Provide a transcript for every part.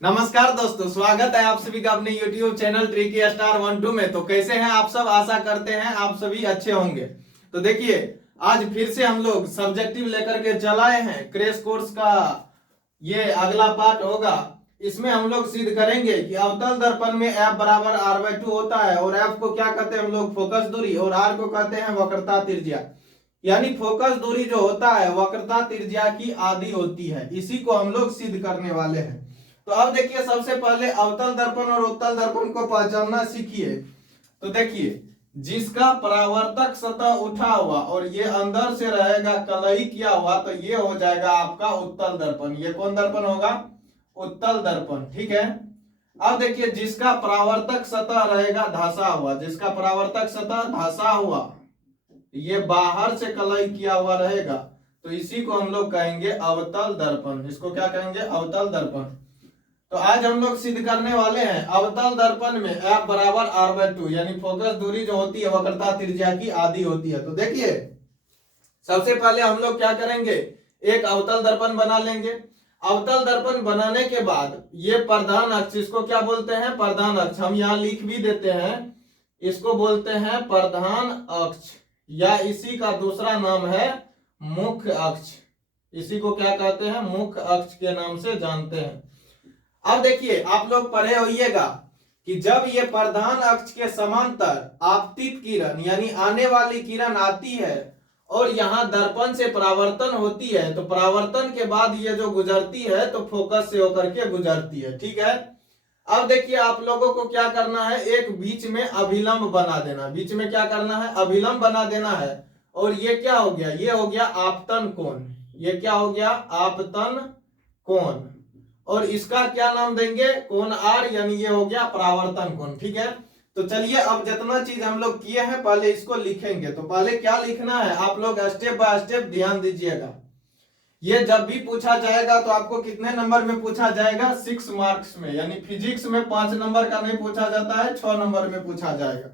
नमस्कार दोस्तों, स्वागत है आप सभी का अपने YouTube चैनल ट्रिकी स्टार 12 में। तो कैसे हैं आप सब? आशा करते हैं आप सभी अच्छे होंगे। तो देखिए, आज फिर से हम लोग सब्जेक्टिव लेकर के चलाए हैं। क्रैश कोर्स का ये अगला पार्ट होगा। इसमें हम लोग सिद्ध करेंगे कि अवतल दर्पण में F बराबर R/2 होता है। और F को क्या कहते हैं हम लोग? फोकस दूरी। और R को कहते हैं वक्रता त्रिज्या। यानी फोकस दूरी जो होता है वक्रता त्रिज्या की आधी होती है। इसी को हम लोग सिद्ध करने वाले हैं। तो अब देखिए, सबसे पहले अवतल दर्पण और उत्तल दर्पण को पहचानना सीखिए। तो देखिए, जिसका परावर्तक सतह उठा हुआ और ये अंदर से रहेगा कलई किया हुआ, तो ये हो जाएगा आपका उत्तल दर्पण। ये कौन दर्पण होगा? उत्तल दर्पण। ठीक है। अब देखिए, जिसका परावर्तक सतह रहेगा धंसा हुआ, जिसका परावर्तक सतह धंसा हुआ, ये बाहर से कलई किया हुआ रहेगा, तो इसी को हम लोग कहेंगे अवतल दर्पण। इसको क्या कहेंगे? अवतल दर्पण। तो आज हम लोग सिद्ध करने वाले हैं अवतल दर्पण में F बराबर R/2, यानी फोकस दूरी जो होती है वक्रता त्रिज्या की आधी होती है। तो देखिए, सबसे पहले हम लोग क्या करेंगे? एक अवतल दर्पण बना लेंगे। अवतल दर्पण बनाने के बाद ये प्रधान अक्ष, इसको क्या बोलते हैं? प्रधान अक्ष। हम यहाँ लिख भी देते हैं, इसको बोलते हैं प्रधान अक्ष, या इसी का दूसरा नाम है मुख्य अक्ष। इसी को क्या कहते हैं? मुख्य अक्ष के नाम से जानते हैं। अब देखिए, आप लोग पढ़े होइएगा कि जब ये प्रधान अक्ष के समांतर आपतित किरण यानी आने वाली किरण आती है और यहाँ दर्पण से परावर्तन होती है, तो परावर्तन के बाद ये जो गुजरती है तो फोकस से होकर के गुजरती है। ठीक है। अब देखिए, आप लोगों को क्या करना है? एक बीच में अभिलंब बना देना। बीच में क्या करना है? अभिलंब बना देना है। और ये क्या हो गया? ये हो गया आपतन कोण। ये क्या हो गया? आपतन कोण। और इसका क्या नाम देंगे? कोण R, यानी ये हो गया परावर्तन कोण। ठीक है। तो चलिए, अब जितना चीज हम लोग किए हैं पहले इसको लिखेंगे। तो पहले क्या लिखना है आप लोग? स्टेप बाय स्टेप ध्यान दीजिएगा। ये जब भी पूछा जाएगा तो आपको कितने नंबर में पूछा जाएगा? 6 मार्क्स में। यानी फिजिक्स में 5 नंबर का नहीं पूछा जाता है, 6 नंबर में पूछा जाएगा।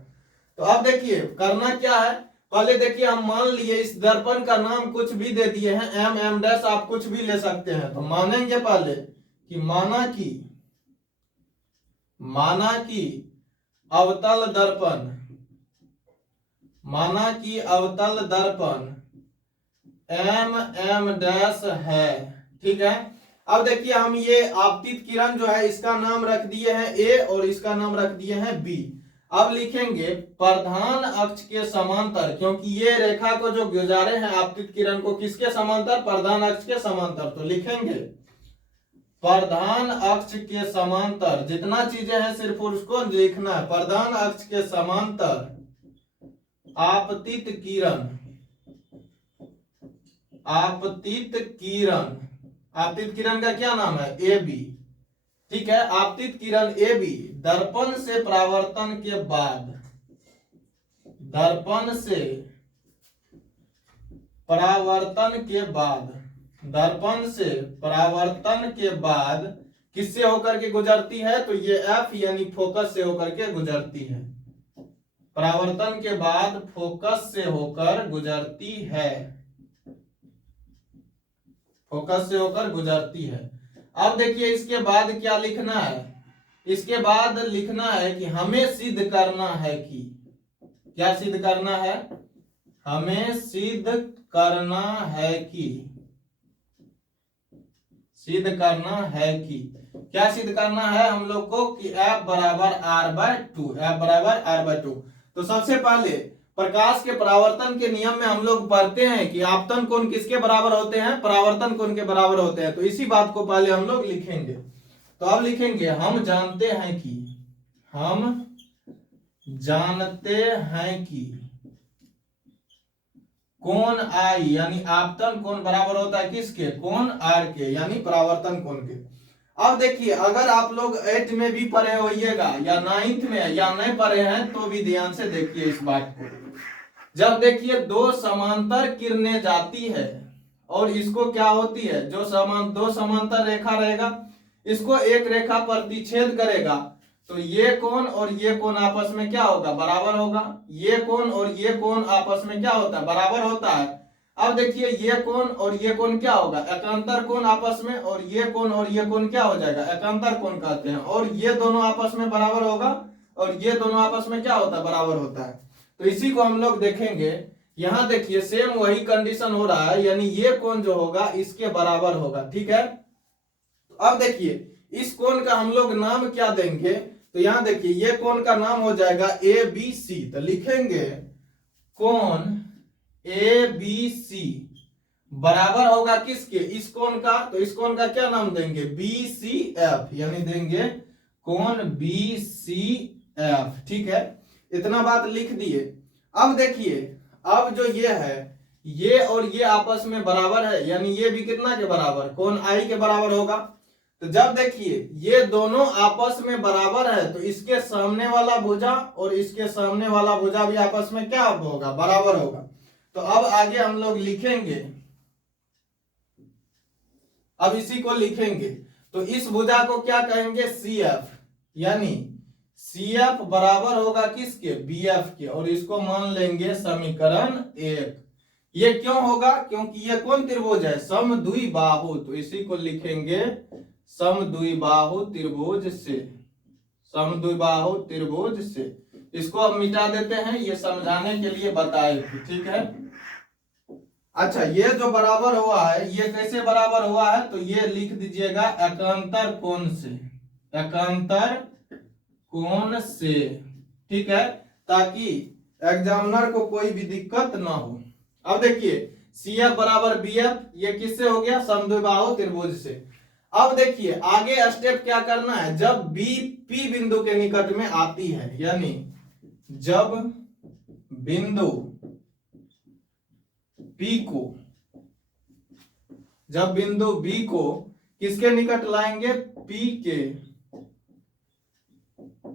तो अब देखिए, करना क्या है? पहले देखिए, हम मान लिए इस दर्पण का नाम कुछ भी दे दिए हैं, M आप कुछ भी ले सकते हैं। तो मानेंगे पहले कि माना कि अवतल दर्पण, माना कि अवतल दर्पण M है। ठीक है। अब देखिए, हम ये आपतित किरण जो है इसका नाम रख दिए हैं A और इसका नाम रख दिए हैं B। अब लिखेंगे प्रधान अक्ष के समांतर, क्योंकि ये रेखा को जो गुजारे हैं आपतित किरण को किसके समांतर? प्रधान अक्ष के समांतर। तो लिखेंगे प्रधान अक्ष के समांतर, जितना चीजें हैं सिर्फ उसको लिखना है। प्रधान अक्ष के समांतर आपतित किरण, आपतित किरण, आपतित किरण का क्या नाम है? AB। ठीक है। आपतित किरण AB दर्पण से परावर्तन के बाद, दर्पण से परावर्तन के बाद, दर्पण से परावर्तन के बाद किससे होकर के गुजरती है? तो ये F यानी फोकस से होकर के गुजरती है। परावर्तन के बाद फोकस से होकर गुजरती है, फोकस से होकर गुजरती है। अब देखिए, इसके बाद क्या लिखना है? इसके बाद लिखना है कि हमें सिद्ध करना है कि, क्या सिद्ध करना है? हमें सिद्ध करना है कि, सिद्ध करना है कि, क्या सिद्ध करना है हम लोग को? कि F बराबर R/2, F बराबर R/2। तो सबसे पहले प्रकाश के परावर्तन के नियम में हम लोग पढ़ते हैं कि आपतन कोण किसके बराबर होते हैं? परावर्तन कोण के बराबर होते हैं। तो इसी बात को पहले हम लोग लिखेंगे। तो अब लिखेंगे, हम जानते हैं कि, हम जानते हैं कि कोण I यानी आपतन कोण बराबर होता है किसके? कोण R के, यानी परावर्तन कोण के। अब देखिए, अगर आप लोग 8 में भी पढ़े होइएगा या 9th में या नहीं पढ़े हैं तो भी ध्यान से देखिए इस बात को। जब देखिए दो समांतर किरणें जाती है और इसको क्या होती है? जो दो समांतर रेखा रहेगा, इसको एक रेखा प्रतिच्छेद करेगा, तो ये कोण और ये कोण आपस में क्या होगा? बराबर होगा। ये कोण और ये कोण आपस में क्या होता है? बराबर होता है। अब देखिए ये कोण और ये कोण क्या होगा, एकांतर कोण आपस में, और ये कोण और ये कोण क्या हो जाएगा, एकांतर कोण कहते हैं, और ये दोनों आपस में बराबर होगा, और ये दोनों आपस में क्या होता है, बराबर होता है। तो इसी को हम लोग देखेंगे। यहां देखिए सेम वही कंडीशन हो रहा है, यानी ये कोण जो होगा इसके बराबर होगा, ठीक है। तो अब देखिए इस कोण का हम लोग नाम क्या देंगे, तो यहां देखिए ये कोण का नाम हो जाएगा ए बी सी। तो लिखेंगे कोण ए बी सी बराबर होगा किसके, इस कोण का। तो इस कोण का क्या नाम देंगे, बी सी एफ, यानी देंगे कोण बी सी एफ, ठीक है। इतना बात लिख दिए। अब देखिए अब जो ये है ये और ये आपस में बराबर है, यानी ये भी कितना के बराबर, कोण आई के बराबर होगा। तो जब देखिए ये दोनों आपस में बराबर है तो इसके सामने वाला भुजा और इसके सामने वाला भुजा भी आपस में क्या होगा, बराबर होगा। तो अब आगे हम लोग लिखेंगे, अब इसी को लिखेंगे। तो इस भुजा को क्या कहेंगे, सी एफ, यानी सी एफ बराबर होगा किसके, बी एफ के, और इसको मान लेंगे समीकरण 1। ये क्यों होगा, क्योंकि ये कौन त्रिभुज है, समद्विबाहु। तो इसी को लिखेंगे समद्विबाहु त्रिभुज से, समद्विबाहु त्रिभुज से। इसको अब मिटा देते हैं, ये समझाने के लिए बताए थे, ठीक है। अच्छा ये जो बराबर हुआ है ये कैसे बराबर हुआ है, तो ये लिख दीजिएगा एकांतर कोण से, एकांतर कोण से, ठीक है, ताकि एग्जामिनर को कोई भी दिक्कत ना हो। अब देखिए सी एफ बराबर बी एफ, ये किससे हो गया, समद्विबाहु त्रिभुज से। अब देखिए आगे स्टेप क्या करना है, जब बी पी बिंदु के निकट में आती है, यानी जब बिंदु पी को, जब बिंदु बी को किसके निकट लाएंगे, पी के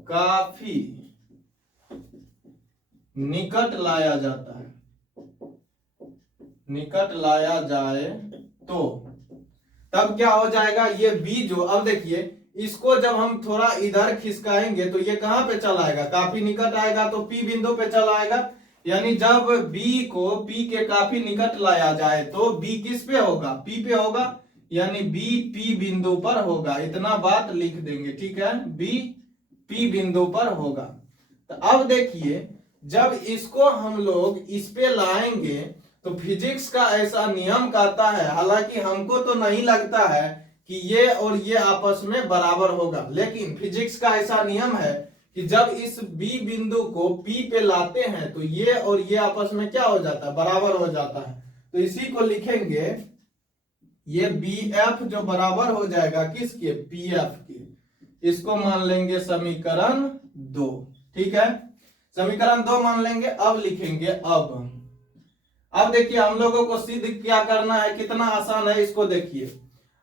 काफी निकट लाया जाता है, निकट लाया जाए तो तब क्या हो जाएगा, ये बी जो, अब देखिए इसको जब हम थोड़ा इधर खिसकाएंगे तो ये कहां पे चला आएगा, काफी निकट आएगा, तो पी बिंदु पे चला आएगा। यानी जब बी को पी के काफी निकट लाया जाए तो बी किस पे होगा, पी पे होगा, यानी बी पी बिंदु पर होगा। इतना बात लिख देंगे, ठीक है, बी पी बिंदु पर होगा। तो अब देखिए जब इसको हम लोग इस पे लाएंगे तो फिजिक्स का ऐसा नियम कहता है, हालांकि हमको तो नहीं लगता है कि ये और ये आपस में बराबर होगा, लेकिन फिजिक्स का ऐसा नियम है कि जब इस बी बिंदु को पी पे लाते हैं तो ये और ये आपस में क्या हो जाता है, बराबर हो जाता है। तो इसी को लिखेंगे, ये बी एफ जो बराबर हो जाएगा किसके, पी एफ के। इसको मान लेंगे समीकरण 2, ठीक है, समीकरण 2 मान लेंगे। अब लिखेंगे अब देखिए हम लोगों को सिद्ध क्या करना है, कितना आसान है इसको देखिए।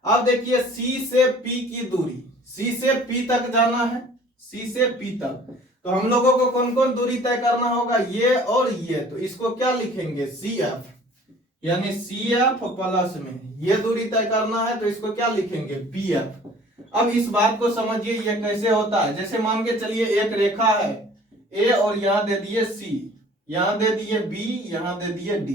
अब देखिए सी से पी की दूरी, सी से पी तक जाना है, सी से पी तक, तो हम लोगों को कौन कौन दूरी तय करना होगा, ये और ये। तो इसको क्या लिखेंगे, सी एफ, यानी सी एफ प्लस में ये दूरी तय करना है तो इसको क्या लिखेंगे, पी एफ। अब इस बात को समझिए ये कैसे होता है। जैसे मान के चलिए एक रेखा है ए और यहां दे दिए सी, यहां दे दिए बी, यहां दे दिए डी।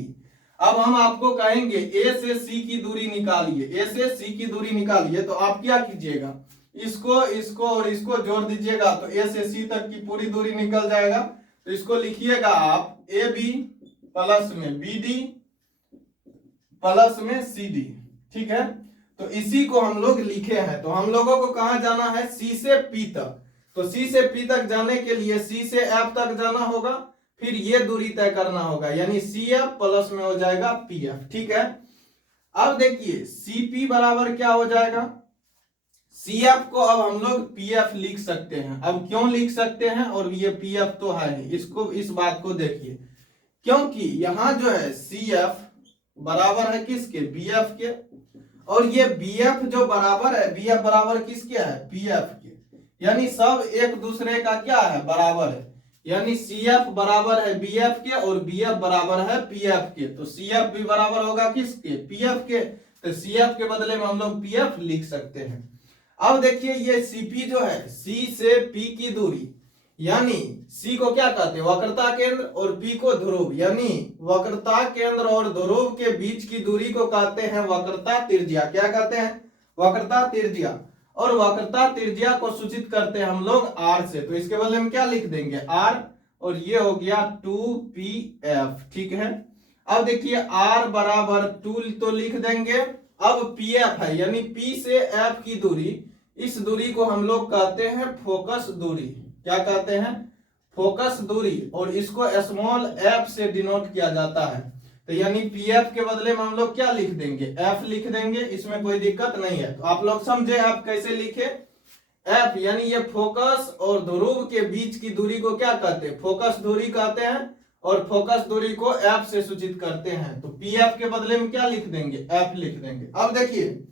अब हम आपको कहेंगे ए से सी की दूरी निकालिए, ए से सी की दूरी निकालिए, तो आप क्या कीजिएगा, इसको और इसको जोड़ दीजिएगा तो ए से सी तक की पूरी दूरी निकल जाएगा। तो इसको लिखिएगा आप ए बी प्लस में बी डी प्लस में सी डी, ठीक है। तो इसी को हम लोग लिखे हैं। तो हम लोगों को कहां जाना है, सी से पी तक। तो सी से पी तक जाने के लिए सी से एफ तक जाना होगा, फिर ये दूरी तय करना होगा, यानी सी एफ प्लस में हो जाएगा पी एफ, ठीक है। अब देखिए सी पी बराबर क्या हो जाएगा, सी एफ को अब हम लोग पी एफ लिख सकते हैं। अब क्यों लिख सकते हैं, और ये पी एफ तो है ही, इसको इस बात को देखिए, क्योंकि यहां जो है सी एफ बराबर है किसके, बी एफ के, और ये बी एफ जो बराबर है, बी एफ बराबर किसके है, पी एफ के, यानी सब एक दूसरे का क्या है, बराबर है। यानी सी एफ बराबर है बी एफ के और बी एफ बराबर है पी एफ के। तो सी एफ भी बराबर होगा किसके, पी एफ के। तो सी एफ के बदले में हम लोग पी एफ लिख सकते हैं। अब देखिए ये सी पी जो है, सी से पी की दूरी, यानी सी को क्या कहते हैं, वक्रता केंद्र, और पी को ध्रुव, यानी वक्रता केंद्र और ध्रुव के बीच की दूरी को कहते हैं वक्रता त्रिज्या। क्या कहते हैं, वक्रता त्रिज्या। और वक्रता त्रिज्या को सूचित करते हैं हम लोग आर से, तो इसके बदले हम क्या लिख देंगे, आर, और ये हो गया 2pf। ठीक है, अब देखिए r बराबर 2 तो लिख देंगे। अब pf है, यानी p से f की दूरी, इस दूरी को हम लोग कहते हैं फोकस दूरी। क्या कहते हैं, फोकस दूरी, और इसको स्मॉल f से डिनोट किया जाता है। तो यानी pf के बदले में हम लोग क्या लिख देंगे, f लिख देंगे, इसमें कोई दिक्कत नहीं है। तो आप लोग समझे आप कैसे लिखे, f यानी ये फोकस और ध्रुव के बीच की दूरी को क्या कहते हैं, फोकस दूरी कहते हैं, और फोकस दूरी को f से सूचित करते हैं। तो pf के बदले में क्या लिख देंगे, f लिख देंगे। अब देखिए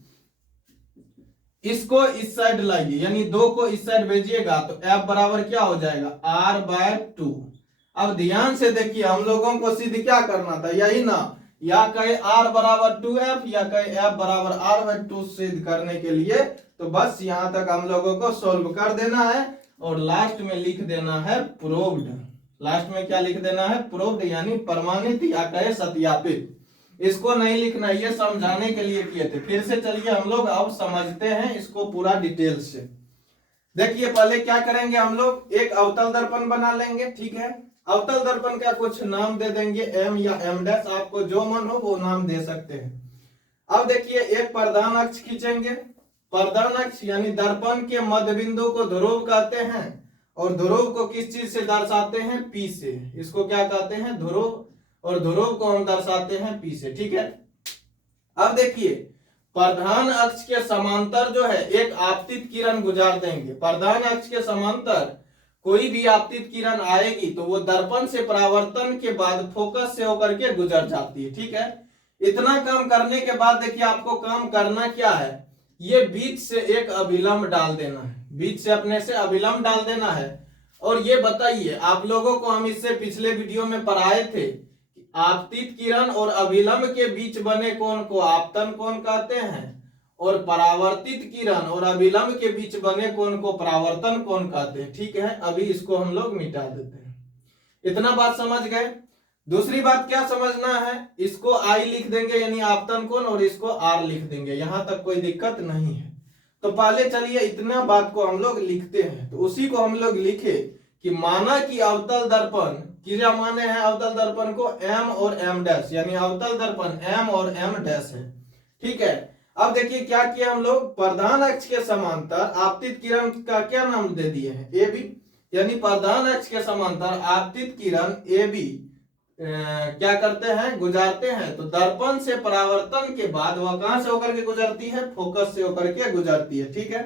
इसको इस साइड लाइए, यानी 2 को इस साइड भेजिएगा, तो f बराबर क्या हो जाएगा, r/2। अब ध्यान से देखिए, हम लोगों को सिद्ध क्या करना था, यही ना, या कहे r बराबर 2f या कहे f बराबर r/2 सिद्ध करने के लिए, तो बस यहां तक हम लोगों को सोल्व कर देना है, और लास्ट में लिख देना है प्रूव्ड। लास्ट में क्या लिख देना है, प्रूव्ड, यानी प्रमाणित या कहे सत्यापित। इसको नहीं लिखना, ये समझाने के लिए किए थे। फिर से चलिए हम लोग अब समझते हैं इसको पूरा डिटेल से। देखिए पहले क्या करेंगे, हम लोग एक अवतल दर्पण बना लेंगे। ठीक है, अवतल दर्पण का कुछ नाम दे देंगे, एम या एम डैश, आपको जो मन हो वो नाम दे सकते हैं। अब देखिए एक प्रधान अक्ष खींचेंगे। प्रधान अक्ष यानी दर्पण के मध्य बिंदु को ध्रुव कहते हैं, और ध्रुव को किस चीज से दर्शाते हैं, पी से। इसको क्या कहते हैं, ध्रुव, और ध्रुव को हम दर्शाते हैं पी से। ठीक है, अब देखिए प्रधान अक्ष के समांतर जो है एक आपतित किरण गुजार देंगे। प्रधान अक्ष के समांतर कोई भी आपतित किरण आएगी तो वो दर्पण से परावर्तन के बाद फोकस से होकर के गुजर जाती है। ठीक है, इतना काम करने के बाद देखिए आपको काम करना क्या है, ये बीच से एक अभिलंब डाल देना है, बीच से अपने से अभिलंब डाल देना है। और ये बताइए, आप लोगों को हम इससे पिछले वीडियो में पढ़ाए थे, आपतित किरण और अभिलंब के बीच बने कोण को आपतन कोण कहते हैं, और परावर्तित किरण और अभिलंब के बीच बने कोण को परावर्तन कोण कहते हैं। ठीक है, अभी इसको हम लोग मिटा देते हैं। इतना बात समझ गए। दूसरी बात क्या समझना है, इसको आई लिख देंगे यानी आपतन कोण, और इसको आर लिख देंगे, यहां तक कोई दिक्कत नहीं है। तो पहले चलिए इतना बात को हम लोग लिखते हैं। तो उसी को हम लोग लिखे कि माना कि अवतल दर्पण, क्या माने हैं अवतल दर्पण को, m और m डैश, यानी अवतल दर्पण m और m डैश है। ठीक है, अब देखिए क्या किया हम लोग, प्रधान अक्ष के समांतर आपतित किरण का क्या नाम दे दिए हैं, AB, यानी प्रधान अक्ष के समांतर आपतित किरण AB क्या करते हैं, गुजारते हैं। तो दर्पण से परावर्तन के बाद वह कहां से होकर के गुजरती है, फोकस से होकर के गुजरती है। ठीक है,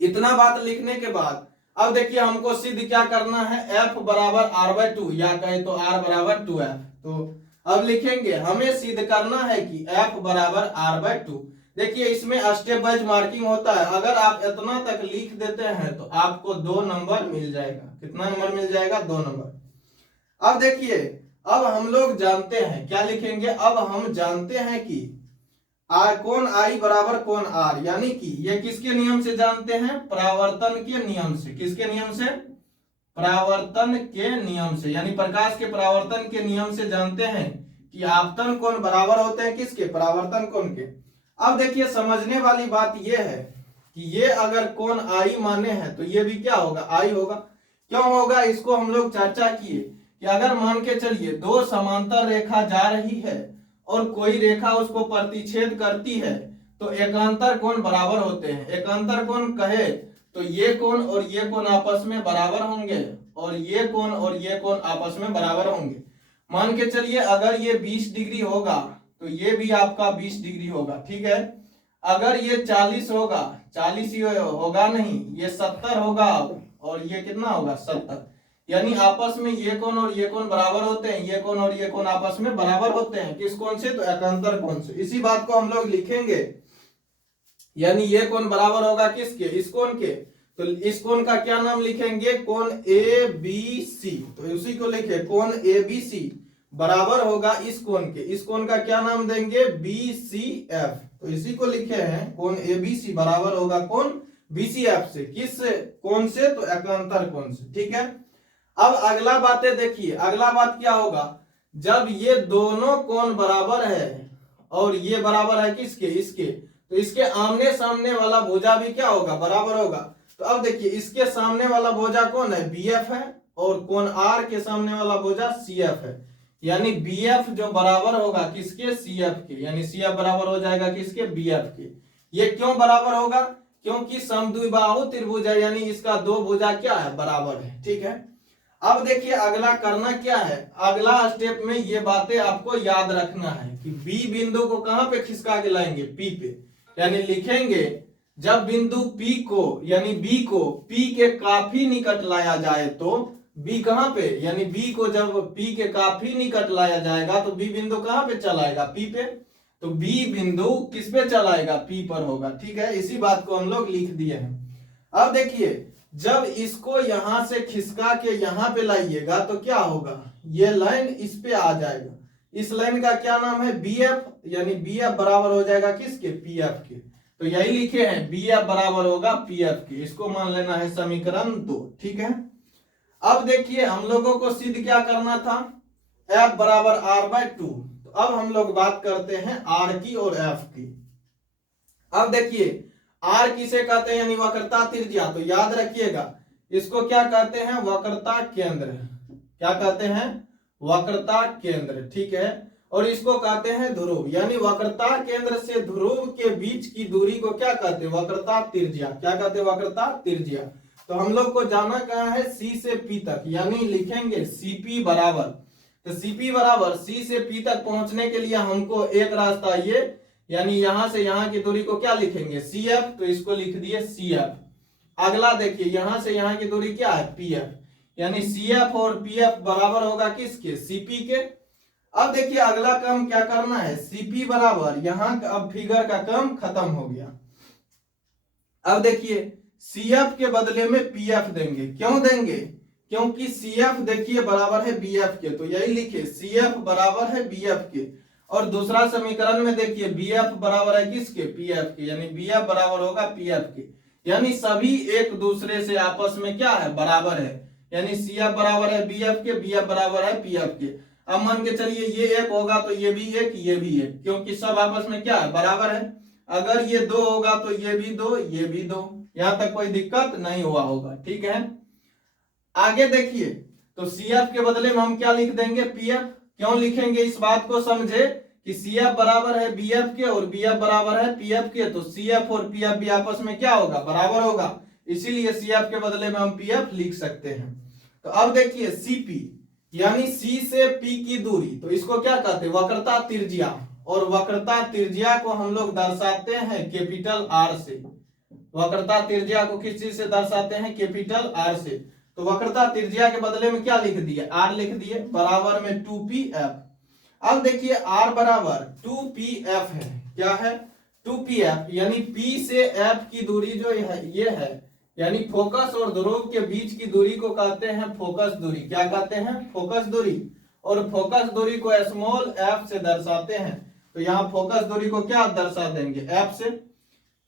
इतना बात लिखने के बाद अब देखिए हमको सिद्ध क्या करना है, f बराबर r/2 या कहे तो r बराबर 2f। तो अब लिखेंगे, हमें सिद्ध करना है कि f बराबर r/2। देखिए इसमें स्टेप वाइज मार्किंग होता है, अगर आप इतना तक लिख देते हैं तो आपको 2 नंबर मिल जाएगा। कितना नंबर मिल जाएगा, 2 नंबर। अब देखिए, अब हम लोग जानते हैं, क्या लिखेंगे, अब हम जानते हैं कि कोण आई बराबर कोण आर, यानी कि ये किसके नियम से जानते हैं, परावर्तन के नियम से। किसके नियम से, परावर्तन के नियम से, यानी प्रकाश के परावर्तन के नियम से जानते हैं कि आपतन कोण बराबर होते हैं किसके, परावर्तन कोण के। अब देखिए समझने वाली बात यह है कि ये अगर कोण आई माने हैं तो ये भी क्या होगा, आई होगा। क्यों होगा, इसको हम लोग चर्चा किए कि अगर मान के चलिए 2 समांतर रेखा जा रही है और कोई रेखा उसको प्रतिच्छेद करती है तो एकांतर कोण बराबर होते हैं। एकांतर कोण कहे तो ये कोण और ये कोण आपस में बराबर होंगे, और ये कोण और ये कोण आपस में बराबर होंगे। मान के चलिए अगर ये 20 डिग्री होगा तो ये भी आपका 20 डिग्री होगा। ठीक है, अगर ये 40 होगा, 40 ही होगा नहीं, ये 70 होगा, और ये कितना होगा, 70। यानी आपस में ये कोण और ये कोण बराबर होते हैं, ये कोण और ये कोण आपस में बराबर होते हैं। किस कोण से, तो एकांतर कोण से। इसी बात को हम लोग लिखेंगे, यानी ये कोण बराबर होगा किसके, इस कोण के। तो इस कोण का क्या नाम लिखेंगे, कोण ABC। तो उसी को लिखे, कोण ABC बराबर होगा इस कोण के। इस कोण का क्या नाम देंगे, BCF। तो इसी को लिखे हैं, कोण ABC बराबर होगा कोण BCF से। किस कोण से? तो एकांतर कोण से। ठीक है, अब अगला बातें देखिए, अगला बात क्या होगा, जब ये दोनों कोण बराबर है और ये बराबर है किसके? इसके, तो इसके आमने सामने वाला भुजा भी क्या होगा? बराबर होगा। तो अब देखिए, इसके सामने वाला भुजा कौन है? BF है, और कोण R के सामने वाला भुजा CF है। यानी BF जो बराबर होगा किसके? CF के। यानी CF बराबर हो जाएगा किसके? BF के। ये क्यों बराबर होगा? क्योंकि समद्विबाहु त्रिभुज है, यानी इसका दो भुजा क्या है? बराबर है। ठीक है, अब देखिए अगला करना क्या है, अगला स्टेप में ये बातें आपको याद रखना है कि बी बिंदु को कहां पे खिसका के लाएंगे? पी पे। यानी लिखेंगे जब बिंदु पी को यानी बी को पी के काफी निकट लाया जाए तो बी कहां पे? यानी बी को जब पी के काफी निकट लाया जाएगा तो बी बिंदु कहां पे चलाएगा? पी पे। तो बी बिंदु किस पे चलाएगा? पी पर होगा। ठीक है, इसी बात को हम लोग लिख दिए हैं। अब देखिए, जब इसको यहां से खिसका के यहां पे लाइएगा तो क्या होगा? ये लाइन इस पे आ जाएगा। इस लाइन का क्या नाम है? BF। यानी BF बराबर हो जाएगा किसके? PF के। तो यही लिखे हैं, BF बराबर होगा PF के। इसको मान लेना है समीकरण 2। ठीक है, अब देखिए हम लोगों को सिद्ध क्या करना था? F बराबर R/2। तो अब हम लोग बात करते हैं R की और F की। अब देखिए R किसे कहते हैं? यानी वक्रता त्रिज्या। तो याद रखिएगा, इसको क्या कहते हैं? वक्रता केंद्र। क्या कहते हैं? वक्रता केंद्र। ठीक है, और इसको कहते हैं ध्रुव। यानी वक्रता केंद्र से ध्रुव के बीच की दूरी को क्या कहते हैं? वक्रता त्रिज्या। क्या कहते हैं? वक्रता त्रिज्या। तो हम लोग को जाना कहाँ है? C से P तक। यानी लिखेंगे CP बराबर, तो CP बराबर C से P तक पहुंचने के लिए हमको एक रास्ता ये, यानी यहां से यहां की दूरी को क्या लिखेंगे? CF। तो इसको लिख दिए CF। अगला देखिए, यहां से यहां की दूरी क्या है? PF। यानी CF और PF बराबर होगा किसके? CP के। अब देखिए अगला काम क्या करना है? CP बराबर, यहां अब फिगर का काम खत्म हो गया। अब देखिए CF के बदले में PF देंगे। क्यों देंगे? क्योंकि CF देखिए बराबर है BF के। तो यही लिखे, CF बराबर है BF के। और दूसरा समीकरण में देखिए BF बराबर है किसके? PF के। यानी BF बराबर होगा PF के। यानी सभी एक दूसरे से आपस में क्या है? बराबर है। यानी CF बराबर है BF के, BF बराबर है PF के। अब मान के चलिए ये एक होगा तो ये भी एक, ये भी एक, क्योंकि सब आपस में क्या है? बराबर है। अगर ये दो होगा तो ये भी दो, ये भी दो। यहां तक कोई दिक्कत नहीं हुआ होगा। ठीक है, आगे देखिए, तो CF के बदले में हम क्या लिख देंगे? PF। क्यों लिखेंगे? इस बात को समझे कि CF बराबर है BF के और BF बराबर है PF के। तो CF और PF भी आपस में क्या होगा? बराबर होगा। इसीलिए CF के बदले में हम PF लिख सकते हैं। तो अब देखिए CP, यानी C से P की दूरी, तो इसको क्या कहते हैं? वक्रता त्रिज्या। और वक्रता त्रिज्या को हम लोग दर्शाते हैं कैपिटल R से। वक्रता त्रिज्या को किस चीज से दर्शाते हैं? कैपिटल R से। तो वक्रता त्रिज्या के बदले में क्या लिख दिए? R लिख दिए, बराबर में 2PF। अब देखिए R बराबर 2PF है। क्या है? 2PF। यानी P से F की दूरी जो है ये है, यानी फोकस और ध्रुव के बीच की दूरी को कहते हैं फोकस दूरी। क्या कहते हैं? फोकस दूरी। और फोकस दूरी को स्मॉल f से दर्शाते हैं। तो यहाँ फोकस दूरी को क्या दर्शा देंगे? f से।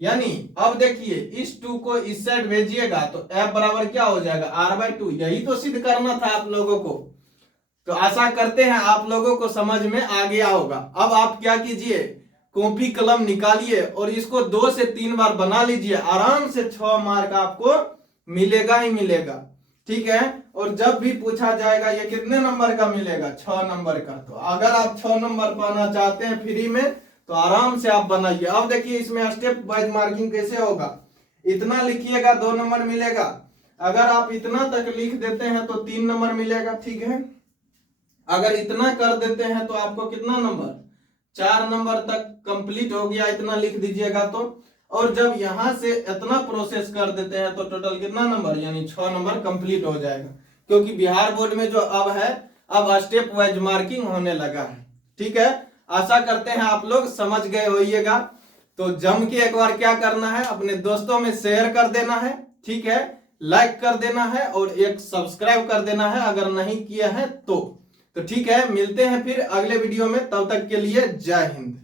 यानी अब देखिए इस 2 को इस साइड भेजिएगा तो f बराबर क्या हो जाएगा? R/2। यही तो सिद्ध करना था आप लोगों को। तो आशा करते हैं आप लोगों को समझ में आ गया होगा। अब आप क्या कीजिए, कॉपी कलम निकालिए और इसको 2 से 3 बार बना लीजिए। आराम से 6 मार्क आपको मिलेगा ही मिलेगा। ठीक है, और जब भी पूछा जाएगा ये कितने नंबर का मिलेगा? 6 नंबर का। तो अगर आप 6 नंबर पाना चाहते हैं फ्री में तो आराम से आप बनाइए। अब देखिए इसमें स्टेप वाइज मार्किंग कैसे होगा। इतना लिखिएगा 2 नंबर मिलेगा। अगर आप इतना तक लिख देते हैं तो 3 नंबर मिलेगा। ठीक है, अगर इतना कर देते हैं तो आपको कितना नंबर? 4 नंबर तक कंप्लीट हो गया। इतना लिख दीजिएगा तो। और जब यहां से इतना प्रोसेस कर देते हैं तो टोटल कितना नंबर? यानी 6 नंबर कंप्लीट हो जाएगा। क्योंकि बिहार बोर्ड में जो अब है, अब स्टेप वाइज मार्किंग होने लगा है। ठीक है, आशा करते हैं आप लोग समझ गए होइएगा। तो जम के एक बार क्या करना है, अपने दोस्तों में शेयर कर देना है। ठीक है, लाइक कर देना है और एक सब्सक्राइब कर देना है अगर नहीं किया है तो ठीक है, मिलते हैं फिर अगले वीडियो में। तब तक के लिए जय हिंद।